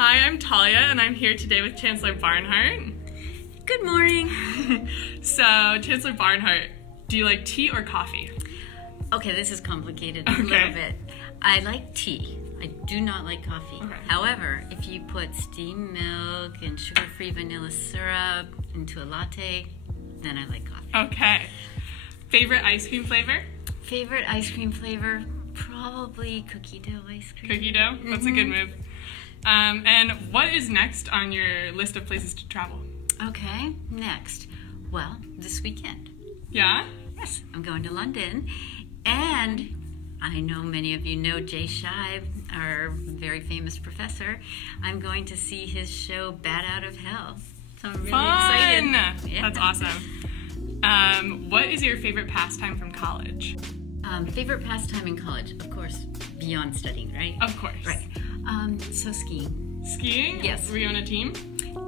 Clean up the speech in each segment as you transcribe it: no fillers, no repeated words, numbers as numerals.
Hi, I'm Talia, and I'm here today with Chancellor Barnhart. Good morning. So, Chancellor Barnhart, do you like tea or coffee? Okay, this is complicated a little bit. I like tea. I do not like coffee. Okay. However, if you put steamed milk and sugar-free vanilla syrup into a latte, then I like coffee. Okay. Favorite ice cream flavor? Favorite ice cream flavor? Probably cookie dough ice cream. Cookie dough? That's a good move. And what is next on your list of places to travel? Okay, next. Well, this weekend. Yeah? Yes, I'm going to London. And I know many of you know Jay Shive, our very famous professor. I'm going to see his show Bat Out of Hell. So I'm really excited. Yeah. That's awesome. What is your favorite pastime from college? Favorite pastime in college? Of course, beyond studying, right? Of course. Right. So skiing. Skiing? Yes. Were you on a team?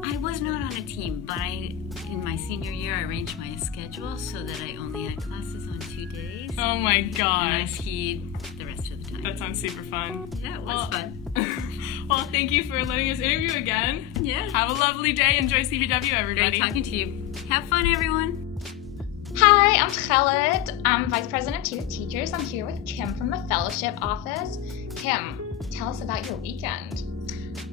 I was not on a team, but in my senior year, I arranged my schedule so that I only had classes on 2 days. Oh my And I gosh. skied the rest of the time. That sounds super fun. Yeah, it was fun. Well, thank you for letting us interview again. Yeah. Have a lovely day. Enjoy CBW, everybody. Great talking to you. Have fun, everyone. Hi, I'm Khaled. I'm Vice President of TwT Teachers. I'm here with Kim from the Fellowship Office. Kim, tell us about your weekend.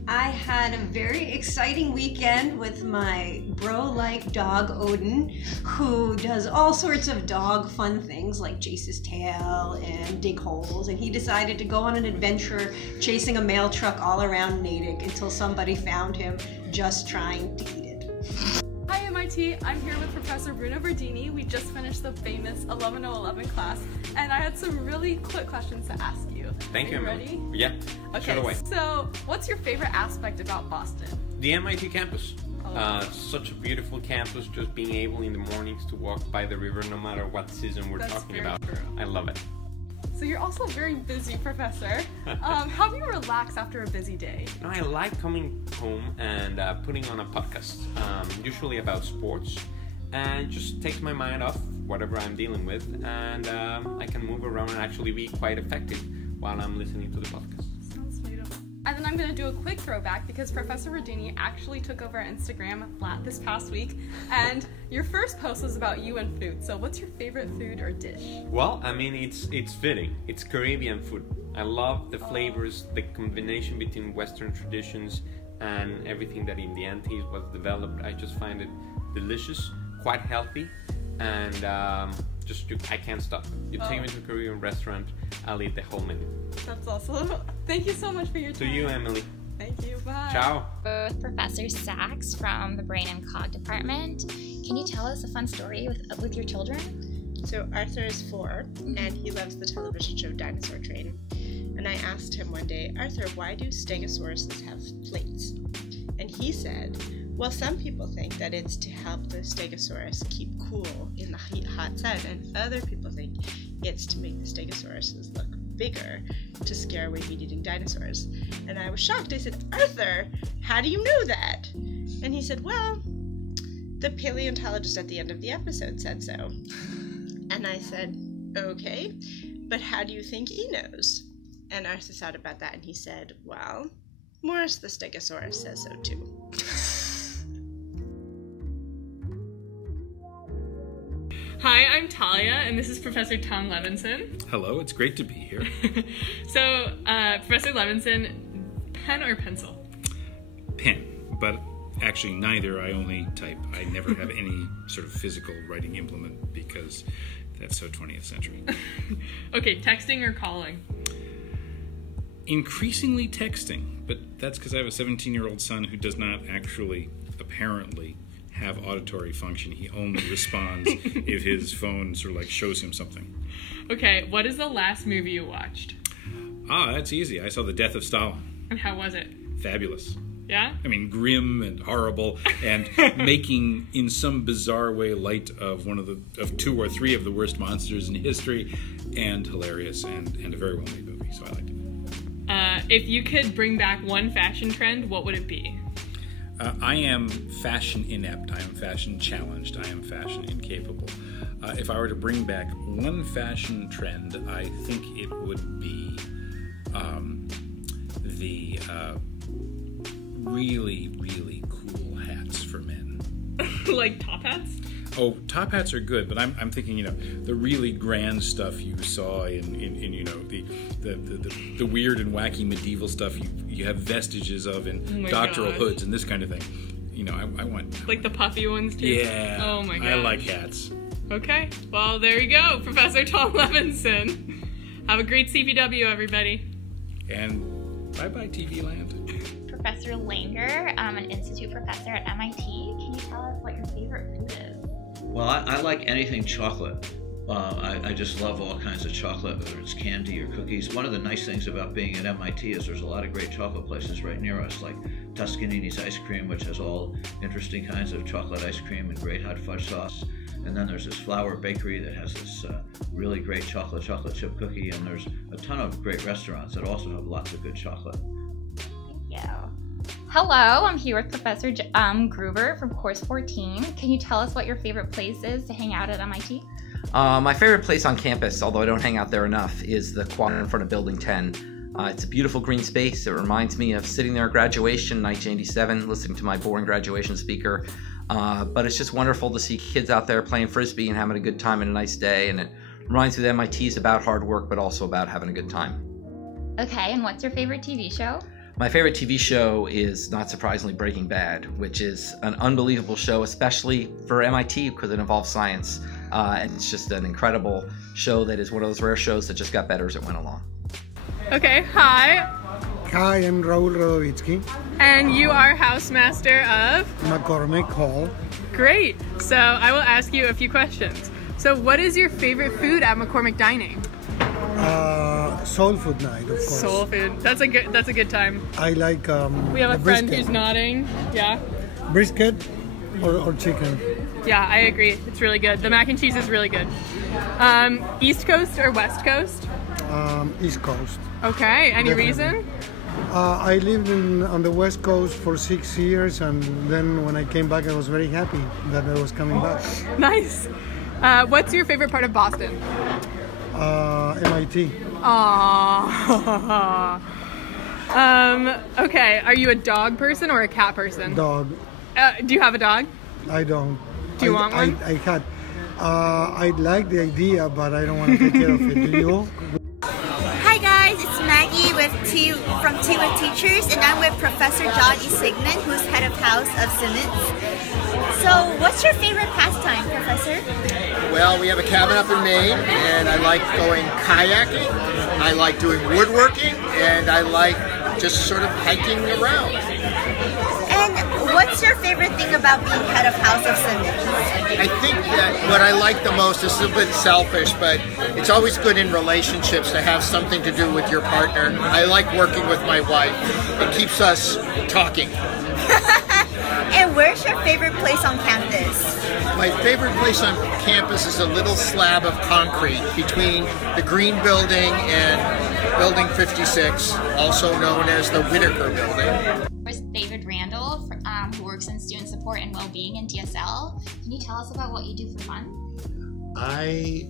I had a very exciting weekend with my bro-like dog Odin, who does all sorts of dog fun things like chase his tail and dig holes, and he decided to go on an adventure chasing a mail truck all around Natick until somebody found him just trying to eat it. Hi MIT, I'm here with Professor Bruno Verdini. We just finished the famous 11:11 class, and I had some really quick questions to ask you. Thank you, Emily. Ready? Yeah, Okay, shoot away. so what's your favorite aspect about Boston? The MIT campus. Oh. Such a beautiful campus, just being able in the mornings to walk by the river no matter what season we're That's talking very about. true. I love it. So you're also a very busy professor. How do you relax after a busy day? No, I like coming home and putting on a podcast, usually about sports, and just takes my mind off whatever I'm dealing with, and I can move around and actually be quite effective while I'm listening to the podcast. Sounds beautiful. And then I'm going to do a quick throwback because Professor Verdini actually took over Instagram this past week, and your first post was about you and food. So what's your favorite food or dish? Well, I mean, it's fitting. It's Caribbean food. I love the flavors, the combination between Western traditions and everything that in the Antilles was developed. I just find it delicious, quite healthy, and I can't stop. You take me to a Korean restaurant, I'll eat the whole menu. That's awesome. Thank you so much for your To time. you, Emily. Thank you. Bye. Ciao. With Professor Sachs from the Brain and Cog Department. Can you tell us a fun story with your children? So Arthur is 4, and he loves the television show Dinosaur Train. And I asked him one day, Arthur, why do stegosauruses have plates? And he said, well, some people think that it's to help the stegosaurus keep cool in the hot sun, and other people think it's to make the stegosauruses look bigger to scare away meat-eating dinosaurs. And I was shocked. I said, Arthur, how do you know that? And he said, well, the paleontologist at the end of the episode said so. And I said, okay, but how do you think he knows? And Arthur thought about that, and he said, well, Morris the Stegosaurus says so too. Hi, I'm Talia, and this is Professor Tom Levinson. Hello, it's great to be here. So, Professor Levinson, pen or pencil? Pen, but actually neither. I only type. I never have any sort of physical writing implement because that's so 20th century. Okay, texting or calling? Increasingly texting, but that's because I have a 17-year-old son who does not actually, apparently, have auditory function. He only responds if his phone sort of like shows him something. Okay, what is the last movie you watched? That's easy. I saw The Death of Stalin. And how was it? Fabulous. Yeah? I mean, grim and horrible, and making, in some bizarre way, light of of 2 or 3 of the worst monsters in history, and hilarious, and a very well-made movie, so I liked it. If you could bring back one fashion trend, what would it be? I am fashion inept. I am fashion challenged. I am fashion incapable. If I were to bring back one fashion trend, I think it would be the really, really cool hats for men. Like top hats? Oh, top hats are good, but I'm thinking, the really grand stuff you saw in the weird and wacky medieval stuff you have vestiges of in doctoral hoods and this kind of thing. I want like the puffy ones too. Yeah. Oh my god. I like hats. Okay. Well, there you go, Professor Tom Levinson. Have a great CPW, everybody. And bye-bye, TV Land. Professor Langer, an institute professor at MIT. Can you tell us what your favorite food is? Well, I like anything chocolate. I just love all kinds of chocolate, whether it's candy or cookies. One of the nice things about being at MIT is there's a lot of great chocolate places right near us, like Toscanini's Ice Cream, which has all interesting kinds of chocolate ice cream and great hot fudge sauce. And then there's this Flower Bakery that has this really great chocolate chip cookie. And there's a ton of great restaurants that also have lots of good chocolate. Thank you. Hello, I'm here with Professor Gruber from Course 14. Can you tell us what your favorite place is to hang out at MIT? My favorite place on campus, although I don't hang out there enough, is the quadrant in front of Building 10. It's a beautiful green space. It reminds me of sitting there at graduation, 1987, listening to my boring graduation speaker. But it's just wonderful to see kids out there playing Frisbee and having a good time and a nice day. And it reminds me that MIT is about hard work, but also about having a good time. Okay, and what's your favorite TV show? My favorite TV show is, not surprisingly, Breaking Bad, which is an unbelievable show, especially for MIT because it involves science. And it's just an incredible show that is one of those rare shows that just got better as it went along. Okay, hi. Hi, I'm Raul Rodovitsky. And you are housemaster of? McCormick Hall. Great. So I will ask you a few questions. So what is your favorite food at McCormick Dining? Soul food night, of course. Soul food. That's a good time. I like we have a friend brisket. who's nodding. Yeah. Brisket or chicken? Yeah, I agree. It's really good. The mac and cheese is really good. East Coast or West Coast? East Coast. Okay. Any Definitely. reason? I lived on the West Coast for 6 years, and then when I came back, I was very happy that I was coming back. Nice. What's your favorite part of Boston? MIT. Aww. Okay. Are you a dog person or a cat person? Dog. Do you have a dog? I don't. Do you want one? I had. I like the idea, but I don't want to take care of it. Do you? Hi guys, it's Maggie from TwT Teachers, and I'm with Professor John E. Sigmund, who's head of house of Simmons. So, what's your favorite pastime, Professor? Well, we have a cabin up in Maine, and I like going kayaking, I like doing woodworking, and I like just sort of hiking around. And what's your favorite thing about being head of house of Simmons? I think that what I like the most is a little bit selfish, but it's always good in relationships to have something to do with your partner. I like working with my wife. It keeps us talking. And where's your favorite place on campus? My favorite place on campus is a little slab of concrete between the Green Building and Building 56, also known as the Whitaker Building. With David Randall, who works in student support and well-being in DSL. Can you tell us about what you do for fun? I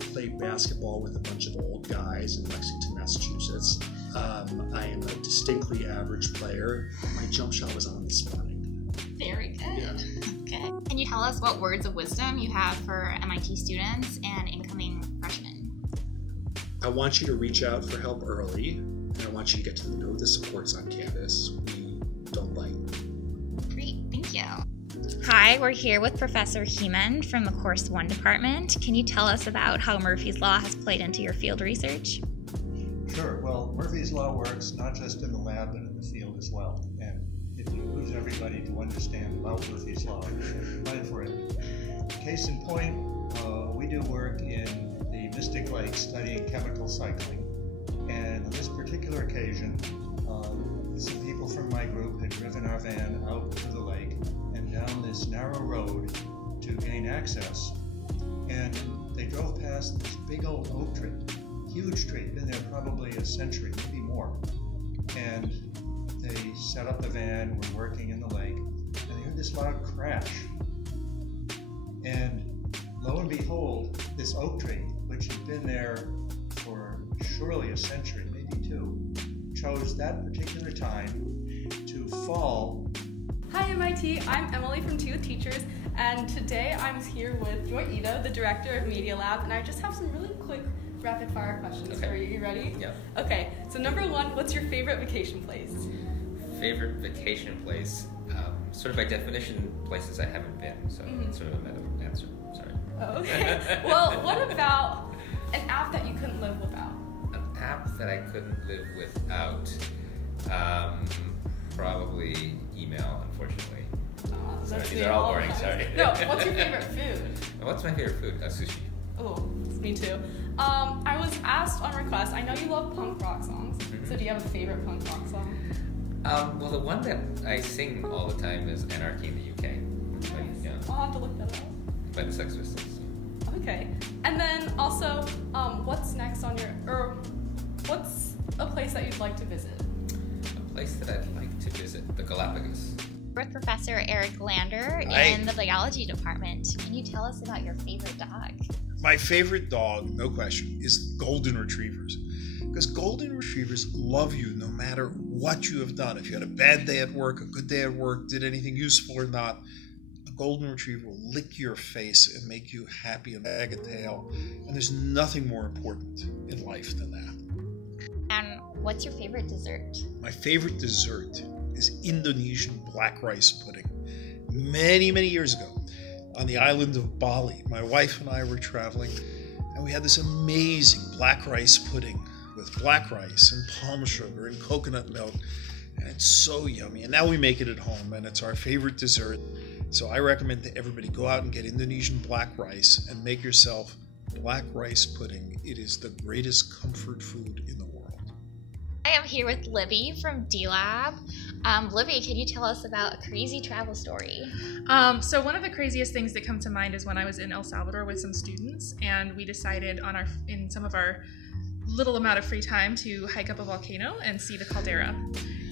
play basketball with a bunch of old guys in Lexington, Massachusetts. I am a distinctly average player. My jump shot was on this morning. Very good. Yeah. Okay. Can you tell us what words of wisdom you have for MIT students and incoming freshmen? I want you to reach out for help early, and I want you to get to know the supports on campus. We don't bite. Great, thank you. Hi, we're here with Professor Heeman from the Course 1 department. Can you tell us about how Murphy's Law has played into your field research? Sure. Well, Murphy's Law works not just in the lab, but in the field as well. And it behooves everybody to understand about Murphy's Law and plan for it. Case in point, we do work in the Mystic Lake studying chemical cycling. And on this particular occasion, some people from my group had driven our van out to the lake and down this narrow road to gain access. And they drove past this big old oak tree, huge tree, been there probably a century, maybe more. And they set up the van, were working in the lake, and they heard this loud crash. And lo and behold, this oak tree, which had been there for surely a century, maybe two, chose that particular time to fall. Hi MIT, I'm Emily from TwT Teachers, and today I'm here with Joy Ito, the director of Media Lab, and I just have some really quick rapid fire questions for you. You ready? Yeah. Okay, so number one, what's your favorite vacation place? Favorite vacation place? Sort of by definition, places I haven't been, so it's sort of a meta answer. Sorry. Oh, okay. Well, what about an app that you couldn't live without? An app that I couldn't live without? Probably email, unfortunately. Sorry, these are all boring, sorry. No, what's your favorite food? What's my favorite food? Sushi. Oh, me too. I was asked on request, I know you love punk rock songs, so do you have a favorite punk rock song? Well, the one that I sing all the time is Anarchy in the UK. Nice. Yeah. I'll have to look that up. By the Sex Pistols. Okay. And then also, what's next on or what's a place that you'd like to visit? A place that I'd like to visit, the Galapagos. With Professor Eric Lander in the biology department. Can you tell us about your favorite dog? My favorite dog, no question, is golden retrievers. Because golden retrievers love you no matter what you have done. If you had a bad day at work, a good day at work, did anything useful or not, a golden retriever will lick your face and make you happy and wag a tail. And there's nothing more important in life than that. And what's your favorite dessert? My favorite dessert is Indonesian black rice pudding. Many, many years ago, on the island of Bali, my wife and I were traveling, and we had this amazing black rice pudding with black rice and palm sugar and coconut milk, and it's so yummy. And now we make it at home, and it's our favorite dessert. So I recommend to everybody go out and get Indonesian black rice and make yourself black rice pudding. It is the greatest comfort food in the world. I am here with Libby from D-Lab. Libby, can you tell us about a crazy travel story? So one of the craziest things that come to mind is when I was in El Salvador with some students, and we decided in some of our little amount of free time to hike up a volcano and see the caldera.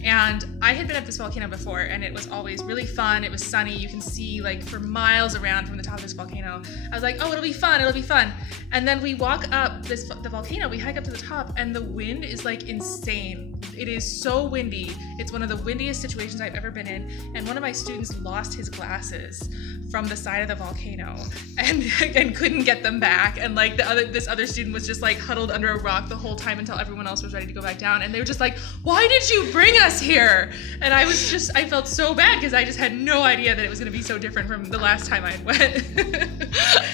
And I had been at this volcano before, and it was always really fun. It was sunny. You can see like for miles around from the top of this volcano. I was like, oh, it'll be fun. It'll be fun. And then we walk up the volcano. We hike up to the top, and the wind is like insane. It is so windy. It's one of the windiest situations I've ever been in. And one of my students lost his glasses from the side of the volcano and couldn't get them back. And like this other student was just like huddled under a rock the whole time until everyone else was ready to go back down. And they were just like, why did you bring us here? And I felt so bad because I just had no idea that it was going to be so different from the last time I went.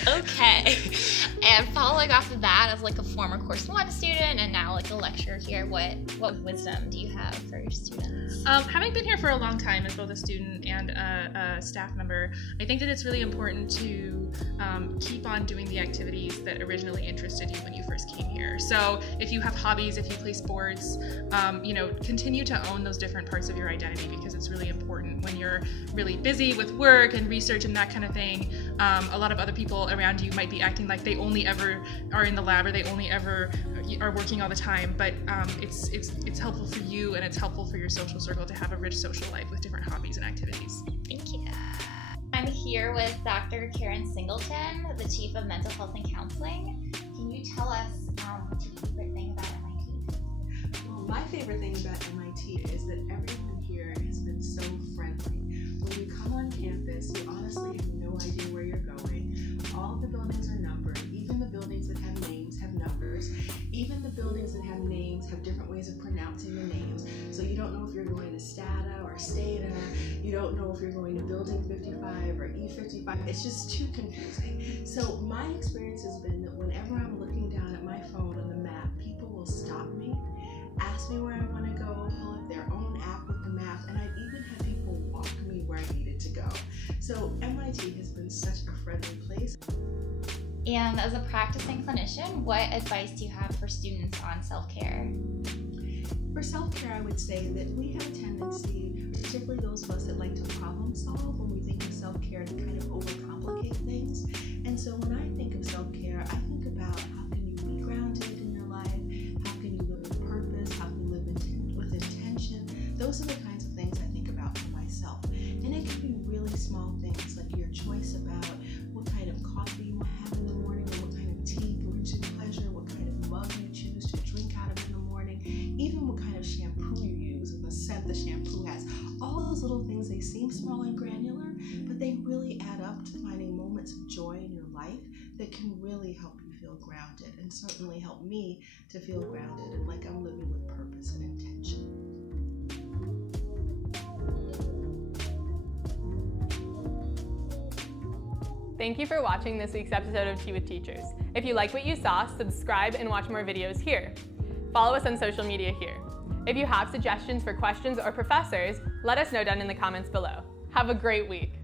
Okay. And following off of that, as like a former Course 1 student and now like a lecturer here, what wisdom do you have for your students? Having been here for a long time as both a student and a staff member, I think that it's really important to keep on doing the activities that originally interested you when you first came here. So if you have hobbies, if you play sports, continue to own those different parts of your identity, because it's really important when you're really busy with work and research and that kind of thing. A lot of other people around you might be acting like they only ever are in the lab or they only ever are working all the time, but it's helpful for you and it's helpful for your social circle to have a rich social life with different hobbies and activities. Thank you. I'm here with Dr. Karen Singleton, the Chief of Mental Health and Counseling. Can you tell us what's your favorite thing about MIT? Well, my favorite thing about MIT is that everyone here has been so friendly. When you come on campus, you honestly have no idea where you're going. All of the buildings are numbered. Even the buildings that have names have numbers. Even the buildings that have names have different ways of pronouncing the names. So you don't know if you're going to Stata or Stata. You don't know if you're going to Building 55 or E55. It's just too confusing. So my experience has been that whenever I'm looking down at my phone on the map, people will stop me, ask me where I want to go, pull up their own app with the map, and I've even had people walk me where I needed to go. So MIT has been such a friendly place. And as a practicing clinician, what advice do you have for students on self-care? For self-care, I would say that we have a tendency, particularly those of us that like to problem solve, when we think of self-care, to kind of overcomplicate things. And so when I think of self-care, I think about how can you be grounded in your life, how can you live with purpose, how can you live with intention. Those are the kinds of things I think about for myself. And it can be really small things, like your choice about what kind of coffee you want to have in the morning, or what kind of tea brings you pleasure, what kind of mug you choose to drink out of in the morning, even what kind of shampoo things, they seem small and granular, but they really add up to finding moments of joy in your life that can really help you feel grounded, and certainly help me to feel grounded and like I'm living with purpose and intention. Thank you for watching this week's episode of Tea with Teachers. If you like what you saw, subscribe and watch more videos here. Follow us on social media here. If you have suggestions for questions or professors, let us know down in the comments below. Have a great week.